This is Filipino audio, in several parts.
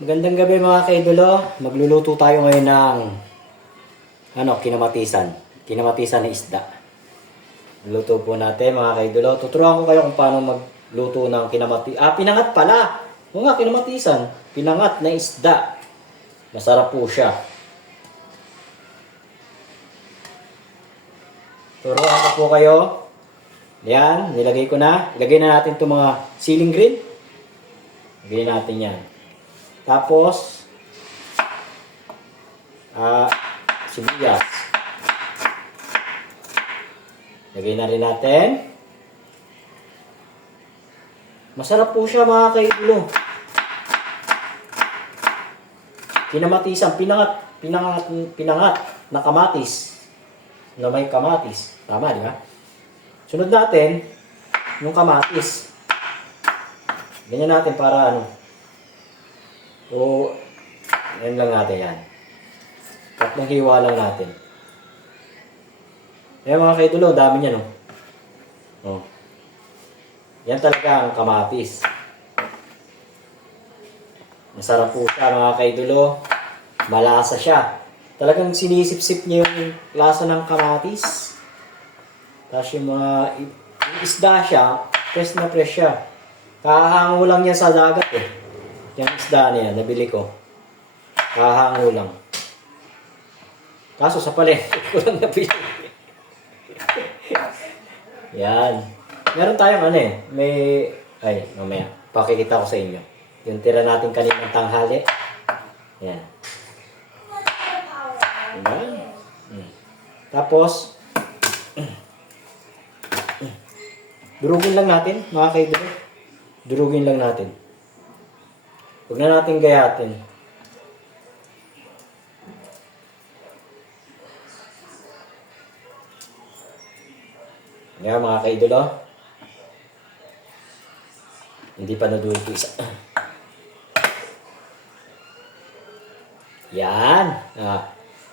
Magandang gabi mga kaidolo. Magluluto tayo ngayon ng kinamatisan. Kinamatisan na isda. Luto po natin mga kaidolo. Tuturuan ko kayo kung paano magluto ng pinangat pala. O nga, kinamatisan. Pinangat na isda. Masarap po siya. Turuan ko po kayo. Yan, nilagay ko na. Ilagay na natin itong mga ceiling green. Ilagay natin yan. Tapos, sibuyas. Lagay na rin natin. Masarap po siya mga kaidolo. Kinamatisan, pinangat na kamatis. Na may kamatis. Tama, di ba? Sunod natin, yung kamatis. Ganyan natin para So, yan lang natin yan. Tatlong hiwa lang natin. Ayan mga kaidolo, dami niya Oh. Yan talaga ang kamatis. Masarap po siya mga kaidolo. Malasa siya. Talagang sinisip-sip niya yung lasa ng kamatis. Tapos yung yung isda siya, fresh na fresh siya. Kahango lang yan sa dagat Yung isda niya, nabili ko. Kahango lang. Kaso sa palengke ko lang nabili. Yan. Meron tayong mamaya. Pakikita ko sa inyo. Yung tira natin kaninang tanghali. Yan. Yan. Tapos, durugin lang natin, mga kaidolo. Durugin lang natin. Huwag na natin gayatin. Yan mga kaidolo. Hindi pa nadulog ko isa. Yan.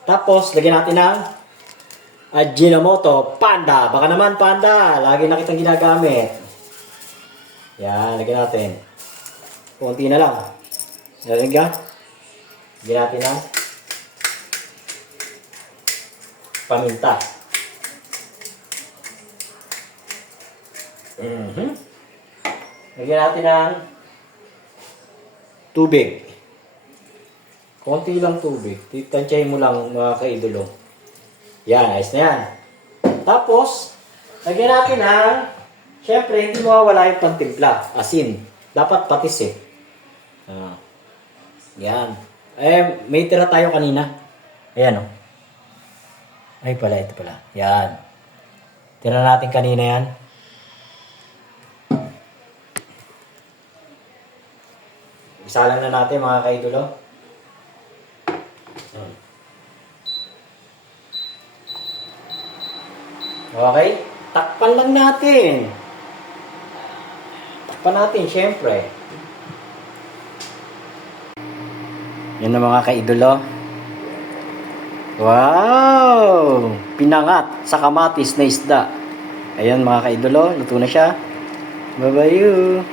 Tapos, lagyan natin ng Ajinomoto Panda. Baka naman Panda. Lagi na kitang ginagamit. Yan, lagyan natin. Kunti na lang. Narinig ka? Lagyan natin ng paminta. Lagyan natin ng tubig. Konti lang tubig. Titansyahin mo lang mga kaidolo. Yan, ayos na yan. Tapos, lagyan natin ng, syempre, hindi mawawala yung pantimpla. Asin. Dapat patis Yan. May tira tayo kanina. Ayan Ay pala, ito pala. Yan. Tira natin kanina yan. Isalang na natin mga kaidolo. Okay? Takpan lang natin. Takpan natin, syempre. Yan na mga kaidolo. Wow! Pinangat sa kamatis na isda. Ayan mga kaidolo, luto na siya. Bye-bye you!